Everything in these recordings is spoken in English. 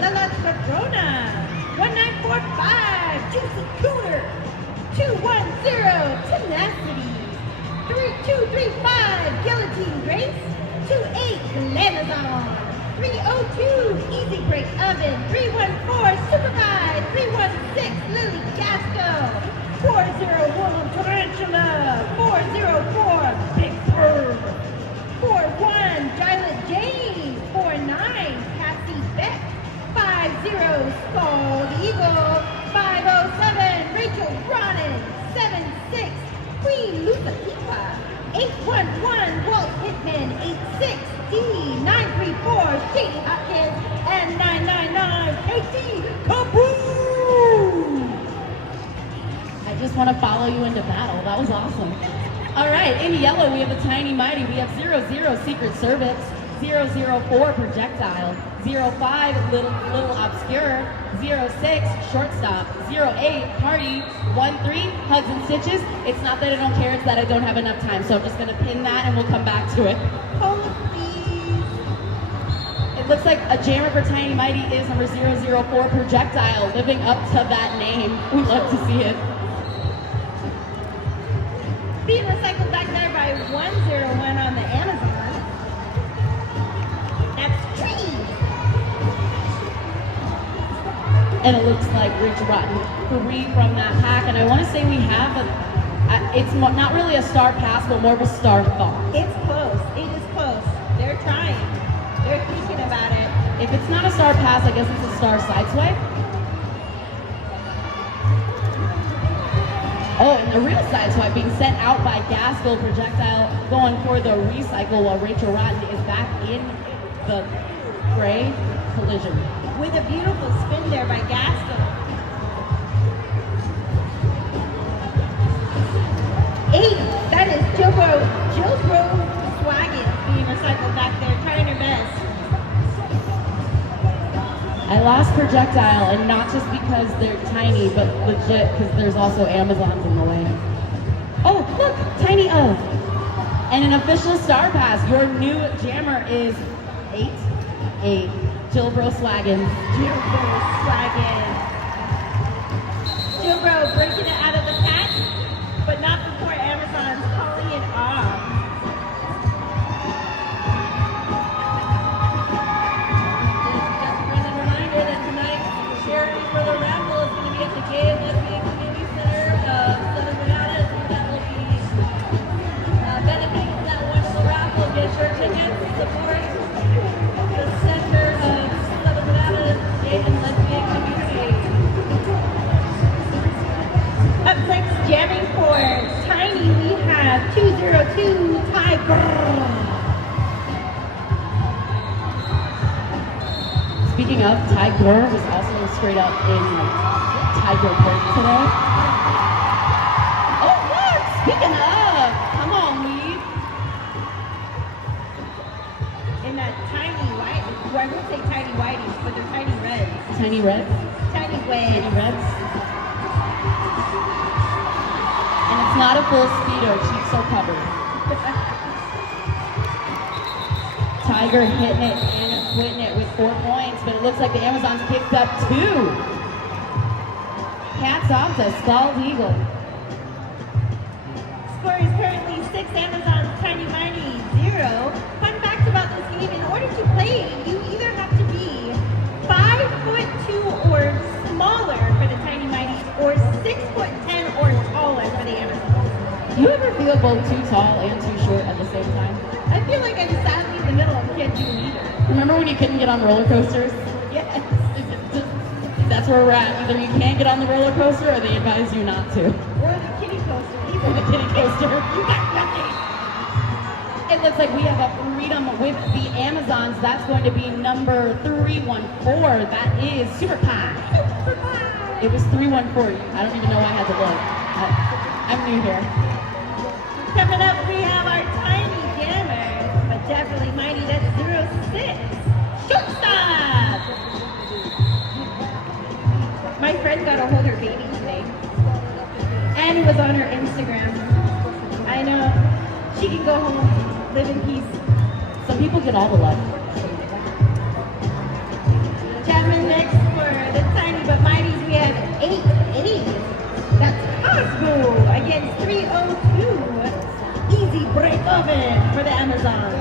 Lala Patrona. 1945, Juicy Cooter. 210, Tenacity. 3235, Guillotine Grace. 28, Glamazon. 302, Easy Break Oven. 314, Super Guy. 316, Lily Gasco. 401, Tarantula. 404, Big Bird. 41, Gilet James. 49, Cassie Beck. 50, Scald Eagle. 507, Rachel Ronin. 76, Queen Lucifa. 811, Walt Hitman. 86, D. 934, Shady Hopkins. And 999, KT Kaboom! I just want to follow you into battle. That was awesome. All right, in yellow, we have the Tiny Mighty. We have 00, Secret Cervix. 004, Projectile. 05, Little Obscure. 06, Shortstop. 08, Party. 13, Hugs and Stitches. It's not that I don't care, it's that I don't have enough time. So I'm just going to pin that and we'll come back to it. It looks like a jammer for Tiny Mighty is number 004, Projectile, living up to that name. We love to see it. Being recycled back there by 101 on the Amazon. That's Tree. And it looks like Rich Rotten 3 from that pack. And I want to say we have it's not really a star pass, but more of a star thought. It's close. It is close. They're trying. They're thinking about it. If it's not a star pass, I guess it's a star sideswipe. Oh, and the real sideswipe being sent out by Gaskell. Projectile going for the recycle while Rachel Rotten is back in the gray collision. With a beautiful spin there by Gaskell. 8, that is Jillsbro Swaggin being recycled back there, trying her best. I lost Projectile, and not just because they're tiny, but legit because there's also Amazons in the way. Oh, look, Tiny O. And an official star pass. Your new jammer is 8, Jillbro Swaggin. Jillbro Swaggin. Jillbro breaking it out of the pack, but not before Amazon's calling it off. For the raffle is going to be at the Gay and Lesbian Community Center of Southern Nevada. That will be benefiting that wonderful raffle. Get your tickets, support the Center of Southern Nevada Gay and Lesbian Community. Up next, jamming for Tiny, we have 202 Tiger. Speaking of, Tiger was also straight up in Tiger Park today. Oh, look! Speaking of, come on, Weed. In that tiny white, well, I would say tiny whiteys, but they're tiny reds. Tiny Reds. Tiny Tiny wed. Reds. And it's not a full speedo, cheeks are covered. Tiger hitting it and quitting it with 4 points, but it looks like the Amazons picked up 2. Hats off to Scald Eagle. Score is currently 6 Amazons, Tiny Mighty 0. Fun fact about this game, in order to play it, you either have to be 5'2" or smaller for the Tiny Mighties, or 6'10" or taller for the Amazons. Do you ever feel both too tall and too short at the same time? I feel like I'm sadly in the middle and can't do either. Remember when you couldn't get on roller coasters? Yes. That's where we're at. Either you can't get on the roller coaster or they advise you not to. Or the kiddie coaster. Or the kiddie coaster. You got nothing. It looks like we have a freedom with the Amazons. That's going to be number 314. That is Super Pie. Super Pie. It was 314. I don't even know why I had to look. I'm new here. Coming up, we have our tiny jammers, but definitely mighty. That's 06. Shortstop. My friend got to hold her baby today, and it was on her Instagram. I know. She can go home, live in peace. Some people get all the love. for the Amazons.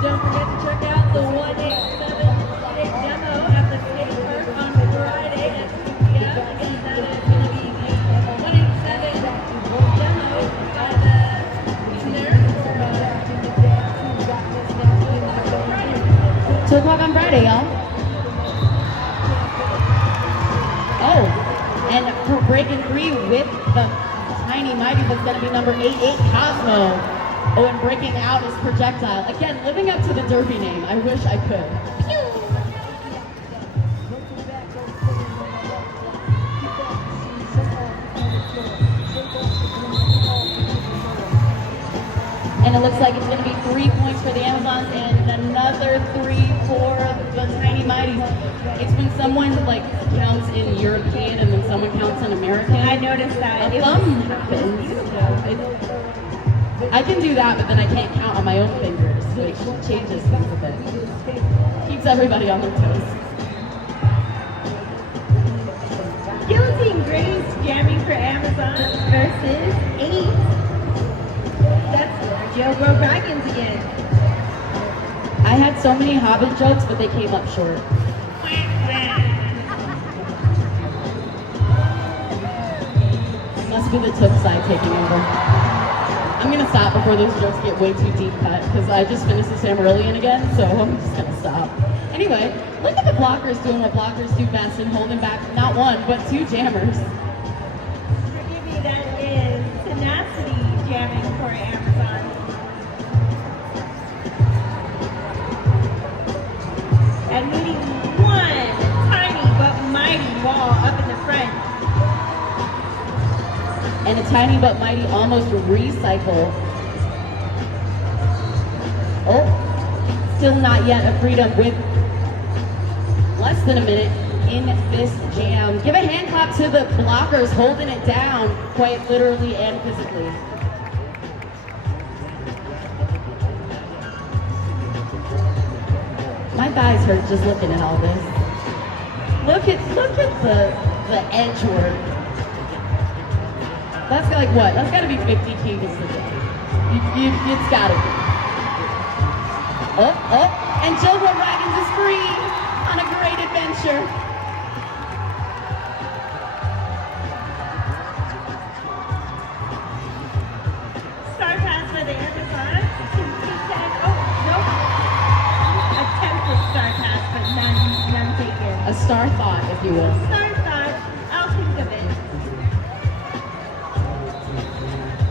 Don't forget to check out the 187 demo at the skate park on Friday at 2 p.m. Again, that is going to be the 187 demo at there for Friday. 2 o'clock on Friday, y'all. Oh, and for breaking free with the Tiny Mighty, that's going to be number 88, Cosmo. Oh, and breaking out is Projectile. Again, living up to the Derby name. I wish I could. And it looks like it's going to be 3 points for the Amazons and another 3 for the Tiny Mighties. It's when someone like counts in European and then someone counts in American. I noticed that. A thumb happens. I can do that, but then I can't count on my own fingers. It changes things a bit. Keeps everybody on their toes. Guillotine Grace jamming for Amazon versus 8. That's Joe Bro Dragons again. I had so many Hobbit jokes, but they came up short. Must be the tip side taking over. I'm gonna stop before those jokes get way too deep cut because I just finished the Samarillion again, so I'm just gonna stop. Anyway, look at the blockers doing what blockers do best and holding back not one, but 2 jammers. Forgive me, that is Tenacity jamming for Amazon. And meeting one tiny but mighty wall up in the front. And a Tiny but Mighty almost recycle. Oh, still not yet a Freedom with less than a minute in this jam. Give a hand clap to the blockers holding it down, quite literally and physically. My thighs hurt just looking at all this. Look at the edge work. That's like what? That's gotta be 50 Kegels a day. It's gotta be. And Jilbro Dragons is free on a great adventure. Star pass for the Amazon. 210. Oh, nope. Attempted star pass, but none taken. A star thought, if you will. Star thought, I'll think of it.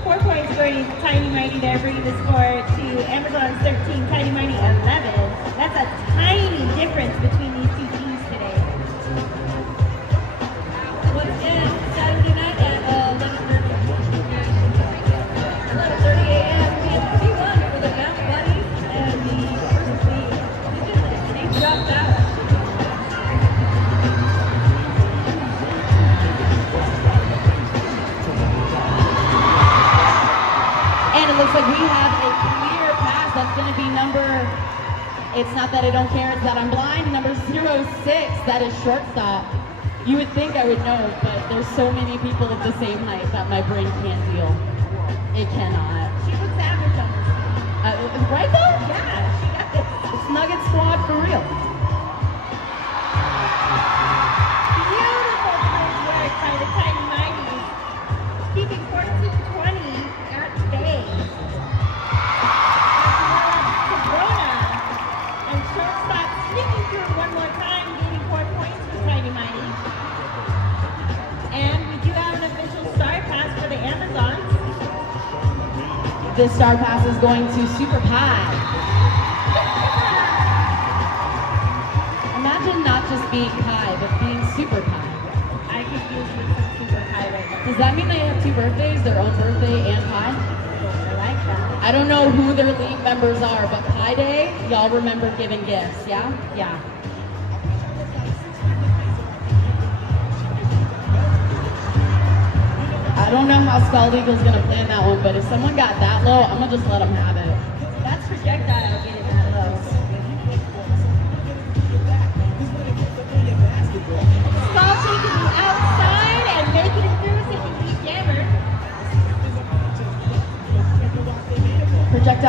4 points for Tiny Mighty there, bringing the score to Amazon's 13, Tiny Mighty 11. That's a tiny difference between these two teams today. Once again, Saturday night at 11:30 a.m. P1 for the Mount Buddies and the versus the They dropped out. And it looks like we have a clear pass. That's going to be number, it's not that I don't care, it's that I'm blind, number 06, that is shortstop. You would think I would know, but there's so many people of the same height that my brain can't deal. It cannot. She looks average on this team. Right though? Yeah, she got this. It's Nugget Squad for real. Beautiful bridge work by the Tiny Mighties, keeping 14-20 at bay. As well as Corona and shortstop sneaking through one more time, gaining 4 points for Tiny Mighty. And we do have an official star pass for the Amazons. This star pass is going to Super Pie. Imagine not just being pie, but being super pie. I could use some super pie right now. Does that mean they have 2 birthdays, their own birthday and pie? I like that. I don't know who their league members are, but Pie Day, y'all remember giving gifts, yeah? Yeah. I don't know how Skull Eagle's gonna plan that one, but if someone got that low, I'm gonna just let them have it. That's projectile getting that low. Skull taking the outside and making it through, taking the jammer.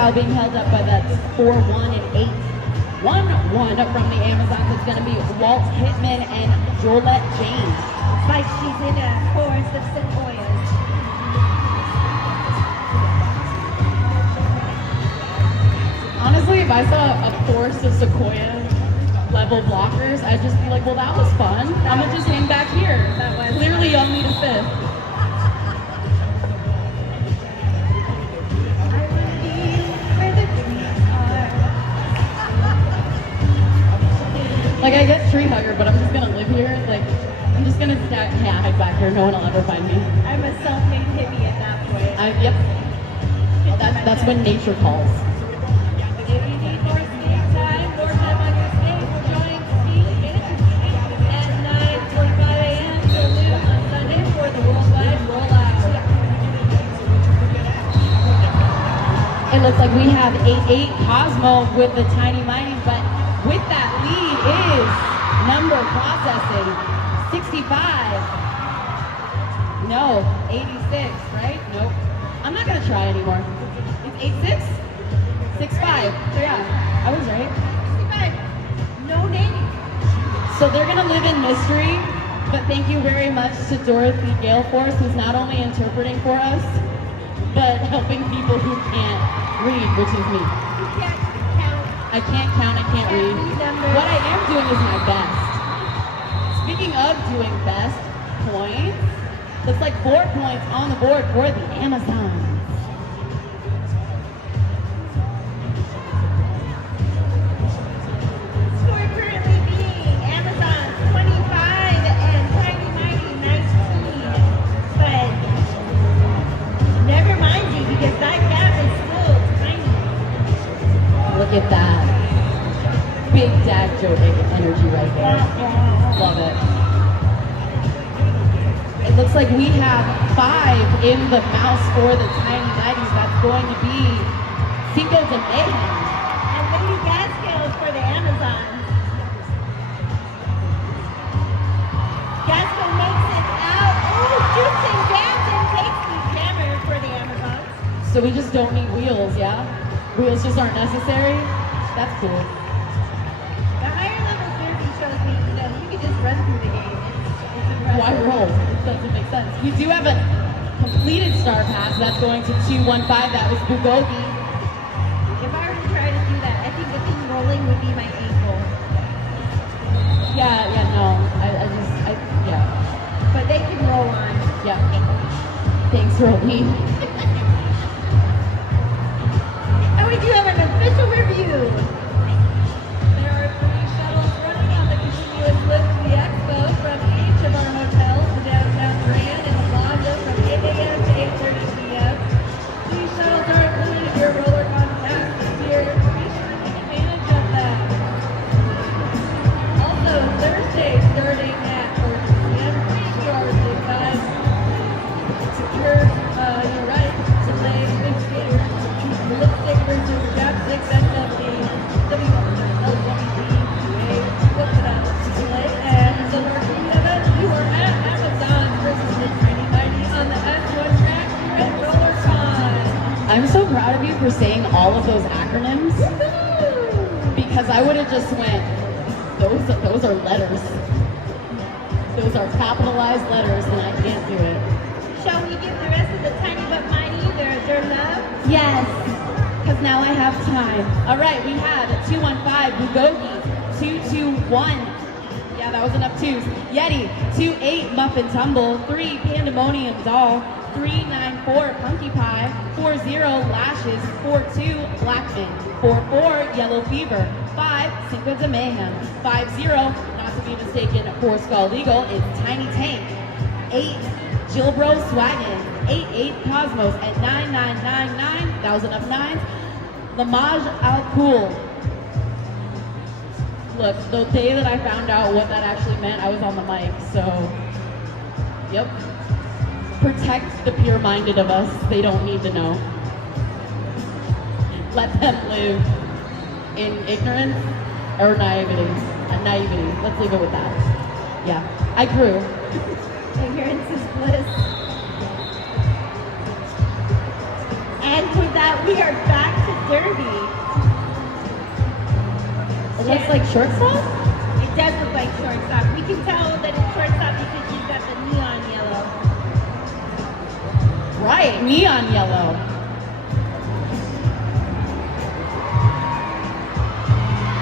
projectile being held up by that 4-1 and 8. 1-1 from the Amazons. It's going to be Walt Hitman and Jolette James. It's like she's in a forest of sequoias. Honestly, if I saw a forest of sequoia level blockers, I'd just be like, well, that was fun. I'm going to just hang back here. That was Clearly, you'll need a fifth. I will be where the trees are. Like, I get tree hugger, but I'm just going to live here. Like, I'm just going to hide back here. No one will ever find me. I'm a self-made hippie at that point. Yep. Well, that's when nature calls. If you need more skate time, more time on your skate, join Skate In at 9:45 a.m. till noon on Sunday for the worldwide rollout. It looks like we have 8-8 Cosmo with the Tiny Mighty, but with that lead is number processing 65. No, 86, right? Nope. I'm not gonna try anymore. It's 86? 65. Yeah, I was right. 65. No name. So they're gonna live in mystery, but thank you very much to Dorothy Galeforce, who's not only interpreting for us, but helping people who can't read, which is me. You can't count. I can't count, I can't read. Numbers. What I am doing is my best. Speaking of doing best, points. Looks like 4 points on the board for the Amazons. Score currently being Amazon 25 and Tiny Mighty 19. But never mind you, because that gap is still tiny. Look at that. Big dad joke energy right there. Love it. It looks like we have 5 in the mouse for the Tiny Mighties. That's going to be Cinco de Mayo. And Lady Gaskell for the Amazons. Gaskell makes it out. Oh, Jukes and Jams and takes the jammer for the Amazons. So we just don't need wheels, yeah? Wheels just aren't necessary? That's cool. The higher level derby shows me, you can just run through the game. It's impressive. Why roll? It doesn't make sense. We do have a completed star pass. That's going to 215. That was Bugogi. If I were to try to do that, I think the thing rolling would be my ankle. Yeah, no. Yeah. But they can roll on. Yeah. Thanks, Roby. And we do have an official review. There are 3 shuttles running on the continuous lift to the expo from each of our hotels, the downtown Grand and the Plaza, from 8 a.m. to 8:30 p.m. These shuttles are included in your Rollercon pass this year. Be sure to take advantage of that. Also, Thursday, starting at 4 p.m., free charging time. Secure your right to play big skaters. Lipstick versus chapstick, that's up the WLWPA and the marquee event. You are at Amazon versus the Tiny Mighty on the S1 track here at Rollercon. I'm so proud of you for saying all of those acronyms because I would have just went, those are letters. Those are capitalized letters and I can't do it. Shall we give the rest of the Tiny but Mighty their love? Yes, because now I have time. All right, we had 215 Bugogi, 221. Yeah, that was enough twos. Yeti, 28 Muffin Tumble, 3 Pandemonium Doll, 394 Punky Pie, 40 Lashes, 42 Blackman, 44 Yellow Fever, 5 Cinco de Mayhem, 50, not to be mistaken, for Skull Eagle, is Tiny Tank, 8 Jillbro Swaggin, 88 Cosmos at 9999. That was enough nines. Lamaj Al Cool. Look, the day that I found out what that actually meant, I was on the mic, so yep. Protect the pure-minded of us. They don't need to know. Let them live in ignorance or naivety. Naivety. Let's leave it with that. Yeah, I grew. Ignorance is bliss. And with that, that, we are back to Derby. It looks like shortstop? It does look like shortstop. We can tell that it's shortstop because he's got the neon yellow. Right, neon yellow.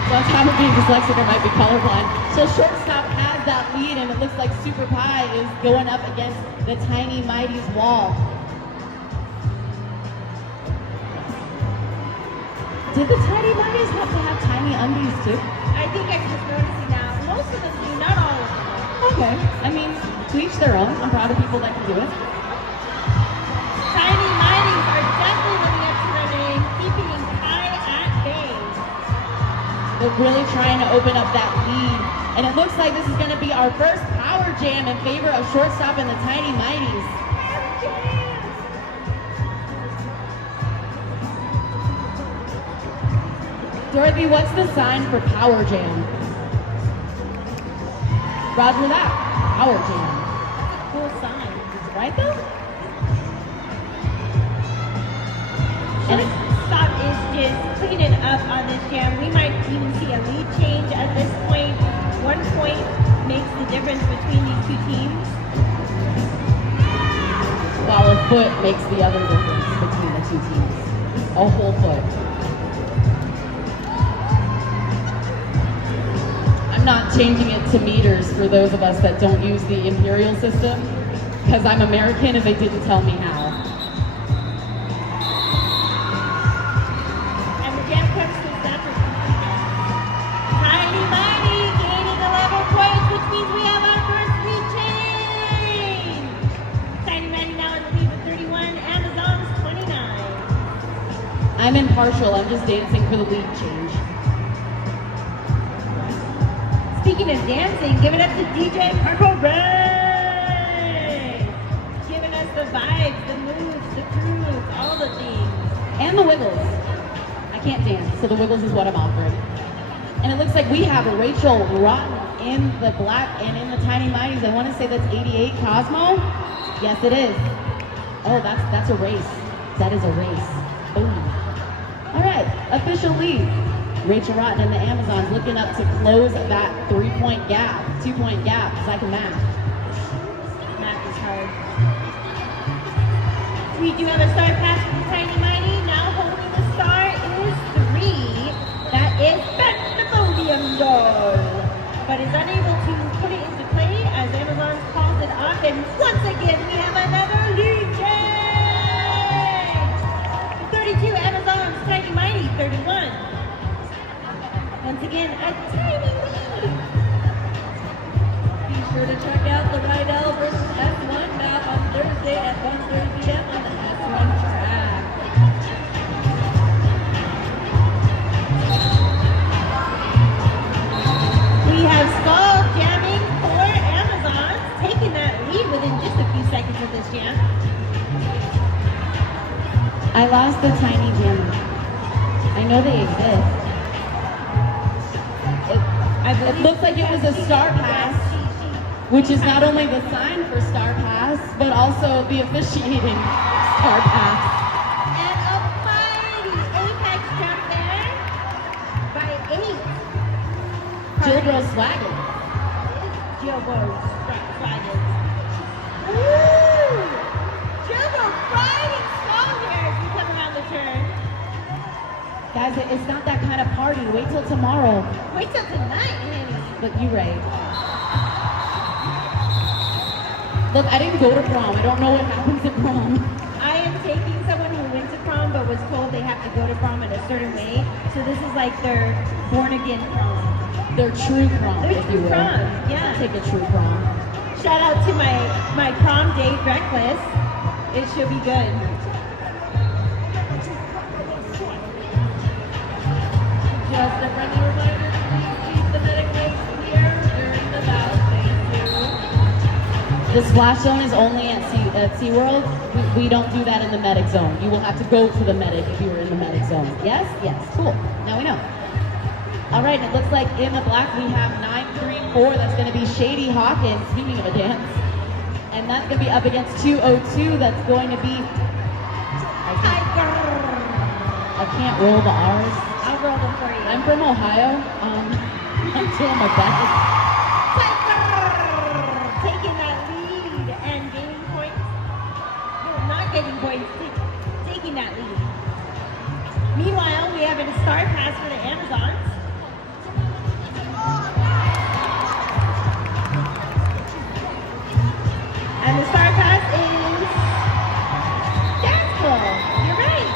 So on top of being dyslexic, I might be colorblind. So shortstop has that lead, and it looks like Super Pie is going up against the Tiny Mighty's wall. Did the Tiny Mighties have to have tiny undies too? I think I'm just noticing now. Most of them do, not all of them. Okay. I mean, to each their own. I'm proud of people that can do it. Tiny Mighties are definitely living up to their name, keeping Pie at bay. They're really trying to open up that lead. And it looks like this is going to be our first power jam in favor of shortstop and the Tiny Mighties. Dorothy, what's the sign for power jam? Roger that. Power jam. Cool sign. Right though? And Shortstop is just cleaning up on this jam. We might even see a lead change at this point. 1 point makes the difference between these two teams. while a foot makes the other difference between the two teams. A whole foot. I'm not changing it to meters for those of us that don't use the imperial system, because I'm American and they didn't tell me how. And the jam comes to the center. Tiny Mighty gaining 11 points, which means we have our first lead change. Tiny Mighty now in the lead with 31, Amazon's 29. I'm impartial, I'm just dancing for the lead change. Speaking of dancing, give it up to DJ Purple Ray! Giving us the vibes, the moves, the grooves, all the things. And the wiggles. I can't dance, so the wiggles is what I'm offering. And it looks like we have Rachel Rotten in the black and in the Tiny Mighties. I want to say that's 88 Cosmo. Yes, it is. Oh, that's a race. That is a race. Boom. All right, official lead. Rachel Rotten and the Amazons looking up to close that 3-point gap, 2-point gap, because I can math. Math is hard. We do have a star pass from the Tiny Mighty. Now holding the star is 3. That is Pandemonium Doll. But is unable to put it into play as Amazon calls it off. And once again, we have another lead change. 32 Amazons, Tiny Mighty, 31. Once again, a tiny lead. Be sure to check out the Rydell versus S1 bout on Thursday at 1:30 p.m. on the S1 track. We have Skull jamming for Amazon, taking that lead within just a few seconds of this jam. I lost the Tiny Jammer. I know they exist. It looks like it was a star pass, which is not only the sign for star pass, but also the officiating star pass. And a mighty apex jump there by 8. Gilbro Swaggin. Gilbo Swaggin. Woo! Gilbo riding Skull here as we come around the turn. Guys, it's not that kind of party. Wait till tomorrow. Wait till tonight, man. Look, you right. Look, I didn't go to prom. I don't know what happens at prom. I am taking someone who went to prom but was told they have to go to prom in a certain way. So this is like their born again prom. Their true prom, Their if you true will. prom, yeah. Take a true prom. Shout out to my prom date, Reckless. It should be good. Just a friendly reminder, please keep the medic lights here during the bout. Thank you. The splash zone is only at SeaWorld. We don't do that in the medic zone. You will have to go to the medic if you were in the medic zone. Yes? Yes. Cool. Now we know. All right, it looks like in the black we have 934. That's going to be Shady Hawkins, speaking of a dance. And that's going to be up against 202. That's going to be Tiger. can't roll the R's. I'll roll them for you. I'm from Ohio. I'm doing my best. Taking that lead and gaining points. No, not getting points, taking that lead. Meanwhile, we have a star pass for the Amazons. And the star pass is Jasper. You're right.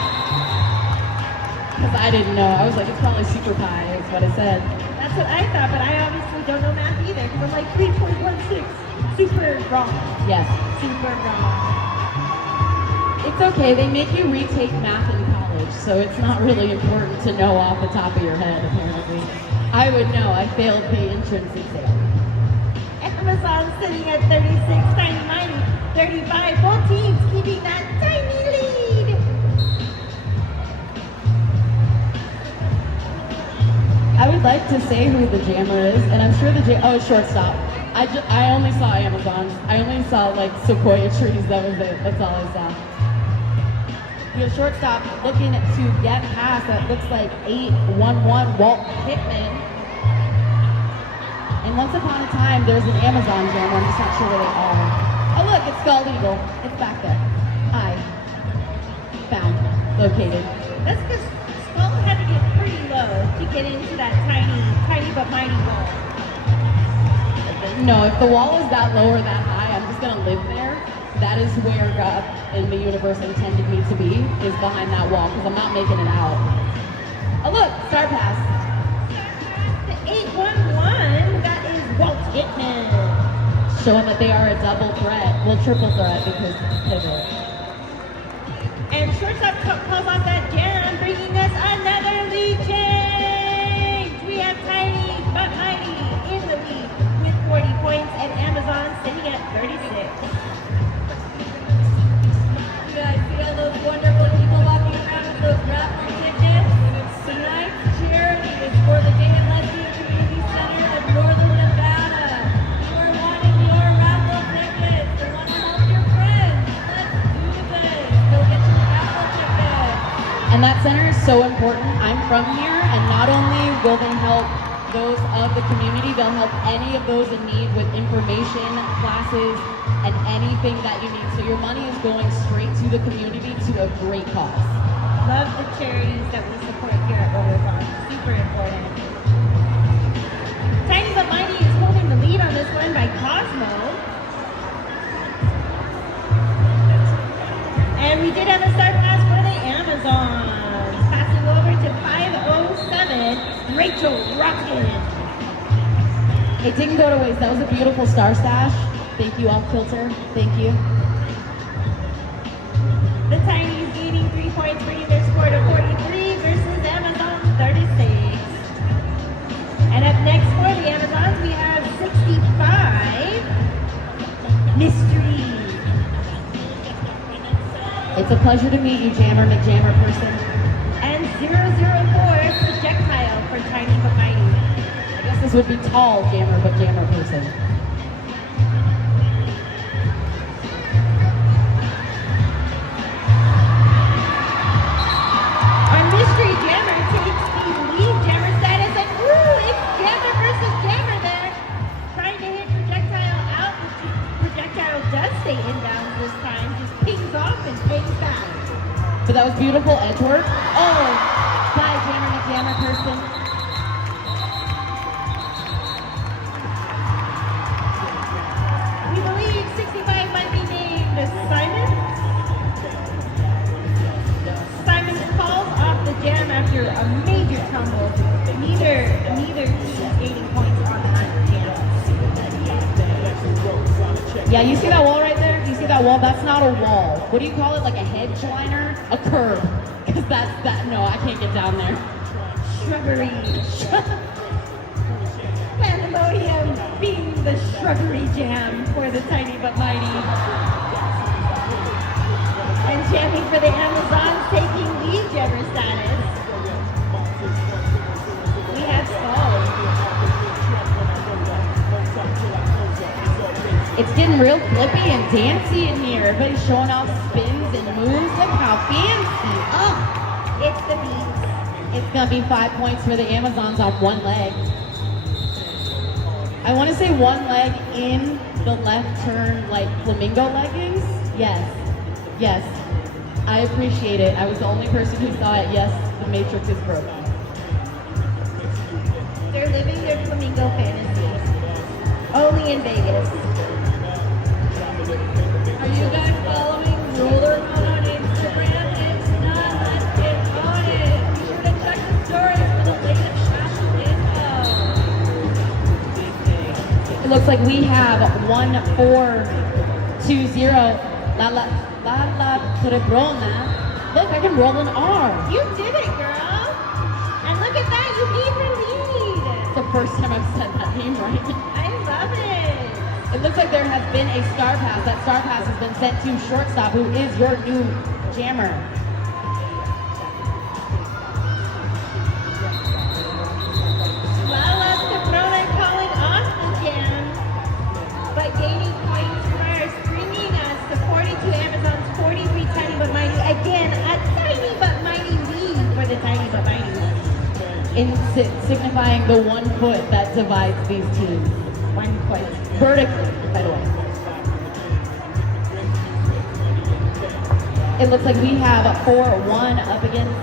Because I didn't know. I was like, it's probably super pie. That's what I said. That's what I thought, but I obviously don't know math either because I'm like 3.16. Super wrong. Yes. Super wrong. It's okay. They make you retake math in college, so it's not really important to know off the top of your head, apparently. I would know. I failed the entrance exam. Amazon sitting at 36, Tiny Mighty 35. Both teams keeping that tiny lead. I would like to say who the jammer is, and I'm sure oh, shortstop. I only saw Amazon. I only saw like sequoia trees. That was it. That's all I saw. The shortstop looking to get past that looks like 8-1-1 Walt Pittman. And once upon a time, there's an Amazon jammer. I'm just not sure where they are. Oh look, it's Skull Eagle. It's back there. Found. Located. That's because Skull had to get pretty low to get into that tiny but mighty wall. No, if the wall is that low or that high, I'm just gonna live there. That is where God in the universe intended me to be, is behind that wall, because I'm not making it out. Oh look, star pass. The 8-1-1, that is Walt Pittman. Showing that they are a double threat, well, triple threat, because pivot. And shortstop calls off that jam, bringing us another lead change. We have Tiny but Mighty in the lead with 40 points, and Amazon sitting at 36. You guys see all those wonderful people walking around with those raffle tickets? Tonight's charity is for the Dan Leslie Community Center of Northern Nevada. You are wanting your raffle tickets. You want to help your friends. Let's do this. Go get your raffle tickets. And that center is so important. I'm from here, and not only will they help those of the community, they'll help any of those in need with information, classes, and anything that you need. So your money is going straight to the community to a great cause. Love the charities that we support here at Rollercon. Super important. Tiny but Mighty is holding the lead on this one by Cosmo. And we did have a start pass for the Amazons. Passing over to 507, Rachel Rocket. It didn't go to waste. That was a beautiful star stash. Thank you, off kilter. Thank you. The Tinies gaining 3 points, bringing their score to 43 versus Amazon 36. And up next for the Amazons, we have 65, Mystery. It's a pleasure to meet you, Jammer McJammer person. And 004, Projectile for Tiny but Mighty. I guess this would be tall Jammer but Jammer person. Our Mystery Jammer takes the lead jammer status, and ooh, it's Jammer versus Jammer there. Trying to hit Projectile out. Projectile does stay inbound this time, just pings off and pings back. But that was beautiful edge work. Oh, bye, Jammer McJammer person. We believe 65 might be named Simon. Simon calls off the jam after a major tumble. Neither team is gaining points on that jam. Yeah, you see that wall right there? You see that wall? That's not a wall. What do you call it? Like a hedge liner? A curb. Because that's that. No, I can't get down there. Shrubbery. Pandemonium being the shrubbery jam for the Tiny but Mighty. And jamming for the Amazons, taking lead jammer status. We have Skull. It's getting real flippy and dancy in here. Everybody's showing off spins and moves. Look how fancy. Oh, it's the beat. It's gonna be 5 points for the Amazons on one leg. I want to say one leg in the left turn, like flamingo leggings. Yes, yes. I appreciate it. I was the only person who saw it. Yes, the Matrix is broken. They're living their flamingo fantasy. Only in Vegas. Are you guys following Rollercon on Instagram? If not, let's get on it. Be sure to check the stories for the latest fashion info. It looks like we have 1-4-2-0. La la la la Trebrona. Look, I can roll an R. You did it, girl. And look at that, you beat her lead. It's the first time I've said that name right. I love it. It looks like there has been a star pass. That star pass has been sent to shortstop, who is your new jammer. Lala Caprone calling off the jam, but gaining points first, bringing us to 42 Amazons, 43 Tiny But Mighty. Again, a Tiny But Mighty lead for the Tiny But Mighty. Signifying the 1 foot that divides these teams. 1 foot. Vertically, by the way. It looks like we have 4-1 up against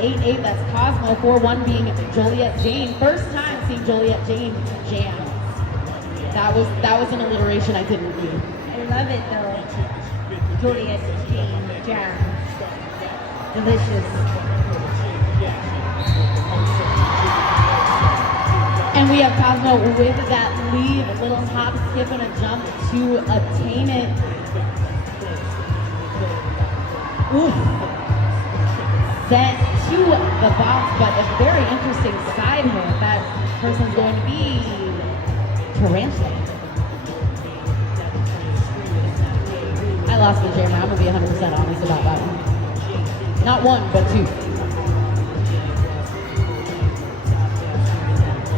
8-8. That's Cosmo. 4-1 being Joliet Jane. First time seeing Joliet Jane jam. That was an alliteration I didn't need. I love it though. Juliet Jane jam. Delicious. And we have Cosmo with that lead, a little hop, skip, and a jump to obtain it. Ooh. Sent to the box, but a very interesting side hit. That person's going to be Tarantula. I lost the jammer. I'm going to be 100% honest about that one. Not 1, but 2.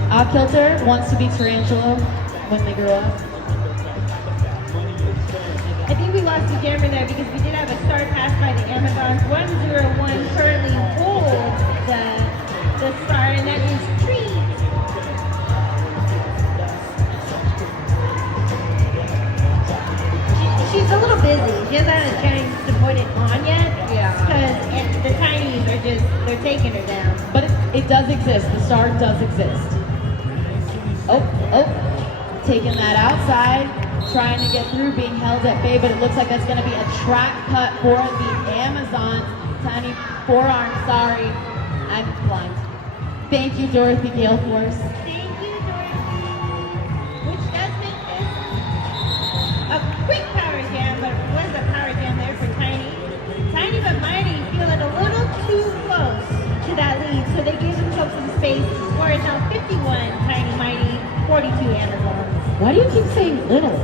Off Kilter wants to be Tarantula when they grow up. I think we lost the jammer there because we did have a star pass by the Amazons. 101 currently holds the star, and that is Tree. She's a little busy. She hasn't had a chance to put it on yet. Yeah. Because the Tinies are they're taking her down. But it does exist. The star does exist. Oh, taking that outside, trying to get through, being held at bay, but it looks like that's going to be a track cut for the Amazons. Tiny forearm, sorry, I'm blind. Thank you, Dorothy Gale Force. Thank you, Dorothy. Which does make this a quick power jam, but it was a power jam there for Tiny. Tiny But Mighty feeling a little too close to that lead, so they gave themselves some space. Score is now 51 Tiny Mighty, 42 Amazons. Why do you keep saying little?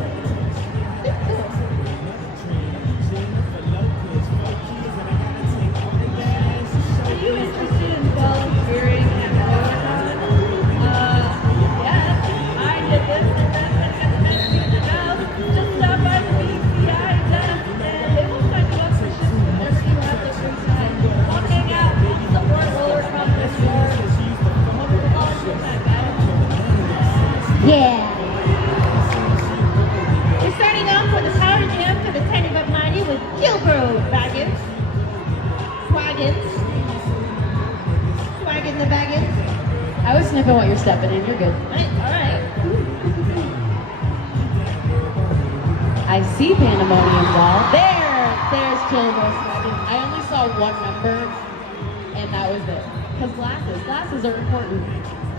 Are you interested in volunteering at Rollercon? Yes, I did this and that and many years ago. Just stop by the BCI desk and they will sign you up for shifts whenever you have the free time. Come hang out, support Rollercon this year. Hope to volunteer time, guys. Yeah. We're starting off with a power jam for the Tiny But Mighty with Gilbert Baggins. Swaggin the Baggins. I was sniffing what you're stepping in. You're good. Alright. I see Pandemonium Wall. There's Gilbert Swaggins. I only saw 1 member, and that was it. Because glasses are important.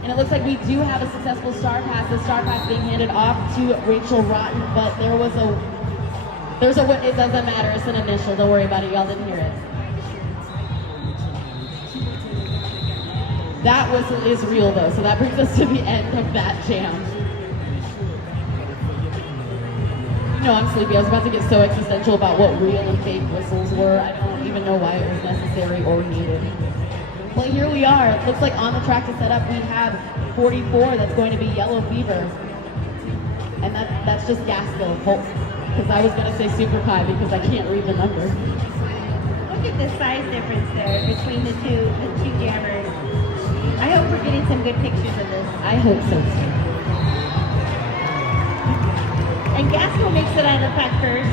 And it looks like we do have a successful star pass. The star pass being handed off to Rachel Rotten, but it doesn't matter. It's an initial. Don't worry about it. Y'all didn't hear it. That whistle is real though, so that brings us to the end of that jam. You know I'm sleepy. I was about to get so existential about what real and fake whistles were. I don't even know why it was necessary or needed. But here we are. It looks like on the track to set up, we have 44. That's going to be Yellow Fever. And that's just Gaskill. Because I was going to say Super Pie because I can't read the number. Look at the size difference there between the two jammers. hope we're getting some good pictures of this. I hope so too. And Gasco makes it out of the pack first.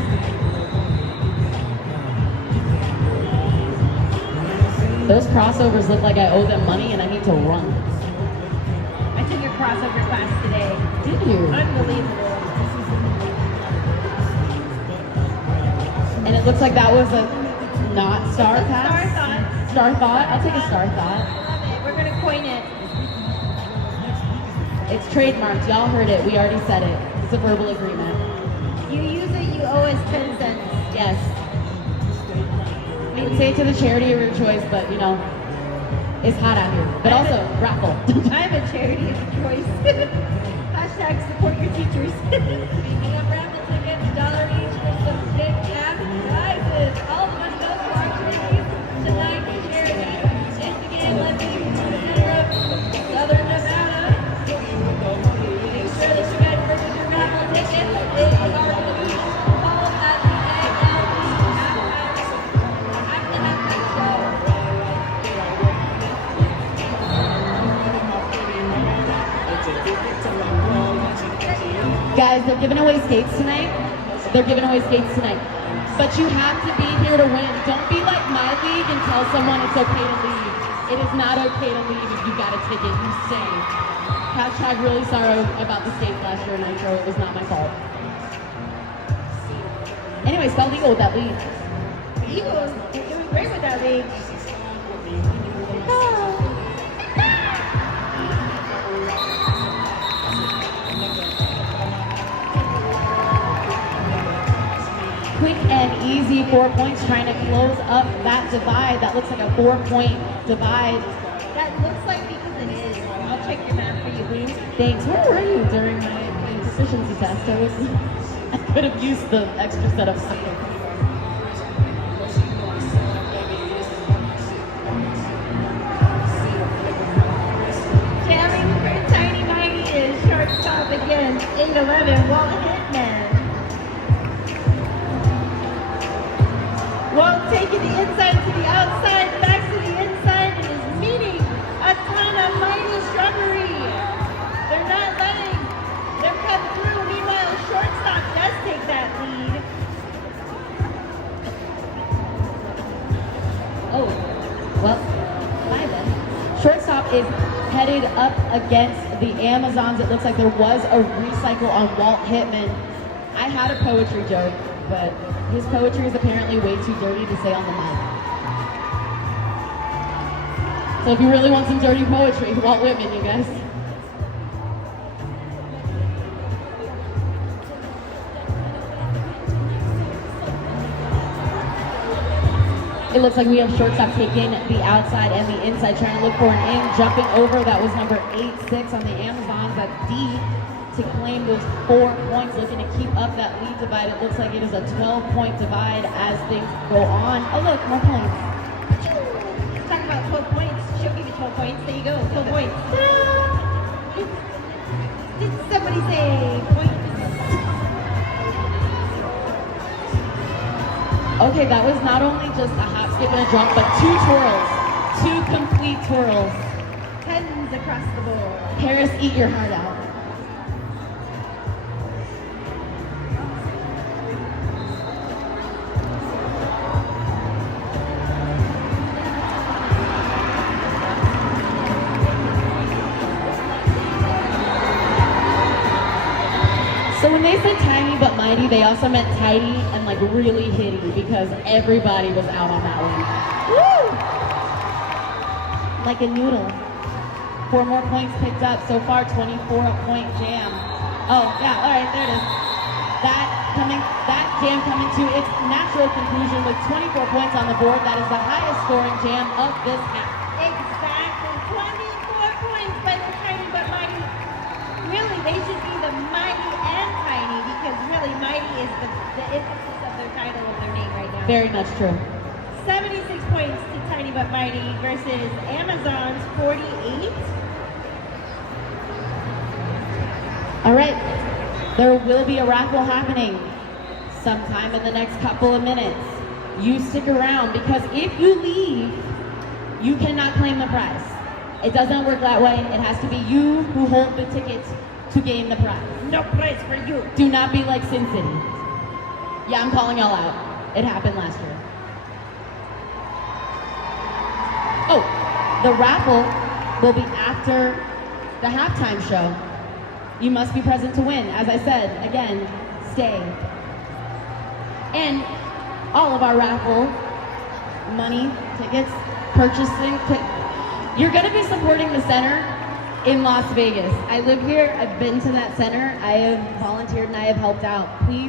Those crossovers look like I owe them money and I need to run. I took your crossover class today. Did you? Unbelievable. And it looks like that was a not star It's a pass. Star Thought. Star thought? I'll take a star I thought. love it. We're gonna coin it. It's trademarked. Y'all heard it. We already said it. It's a verbal agreement. You use it, you owe us 10 cents. Yes. I mean, say it to the charity of your choice, but you know, it's hot out here. But also, raffle. I have a charity of choice. Hashtag support your teachers. Speaking of raffle tickets, $1 each for some big ass prizes. All the money goes to our charities tonight. Charity Michigan Lessing Center of Southern Nevada. Make sure that you guys purchase your raffle tickets. They are going to be called at the halftime show. Guys, they're giving away skates tonight. They're giving away skates tonight. But you have to be here to win. Don't be like my league and tell someone it's okay to leave. It is not okay to leave if you got a ticket. You stay. Hashtag really sorry about the skates last year, Nitro. It was not my fault. Anyways, felt legal with that lead. Eagles, they're doing great with that league. Quick and easy 4 points, trying to close up that divide. That looks like a 4-point divide. That looks like because it is. I'll check your math for you, please. Thanks. Where were you during my proficiency test? I could have used the extra set of seconds. Jamming for Tiny Mighty is shortstop against 8'11", Walt Hitman. Walt taking the inside to the outside, back to the inside, and is meeting a ton of Mighty Shrubbery. They're not letting them come through. Meanwhile, shortstop does take that lead. Oh, well, hi then. Shortstop is headed up against the Amazons. It looks like there was a recycle on Walt Hitman. I had a poetry joke, but his poetry is apparently way too dirty to say on the mic. So if you really want some dirty poetry, Walt Whitman, you guys. It looks like we have shortstop taking the outside and the inside, trying to look for an in, jumping over. That was number 8-6 on the Amazons. That's D to claim those 4 points, looking to keep up that lead divide. It looks like it is a 12-point divide as things go on. Oh look, more points. Talking about 12 points. She'll give you 12 points. There you go, 12 points. Did somebody say points? Okay, that was not only just a hop, skip, and a jump, but 2 twirls. 2 complete twirls. Tens across the board. Paris, eat your heart out. So when they said tiny but mighty, they also meant tidy and like really hitty because everybody was out on that one. Woo! Like a noodle. 4 more points picked up. So far, 24-point jam. Oh, yeah, all right, there it is. That jam coming to its natural conclusion with 24 points on the board. That is the highest scoring jam of this half. Exactly. 24 points by the Tiny but Mighty. Really, they should be the Mighty and Tiny because really Mighty is the emphasis of their title of their name right now. Very much true. 76 points to Tiny but Mighty versus Amazon's 48. All right, there will be a raffle happening sometime in the next couple of minutes. You stick around because if you leave, you cannot claim the prize. It doesn't work that way. It has to be you who hold the tickets to gain the prize. No prize for you. Do not be like Sin City. Yeah, I'm calling y'all out. It happened last year. Oh, the raffle will be after the halftime show. You must be present to win. As I said, again, stay. And all of our raffle money, tickets, purchasing, you're going to be supporting the center in Las Vegas. I live here. I've been to that center. I have volunteered and I have helped out. Please.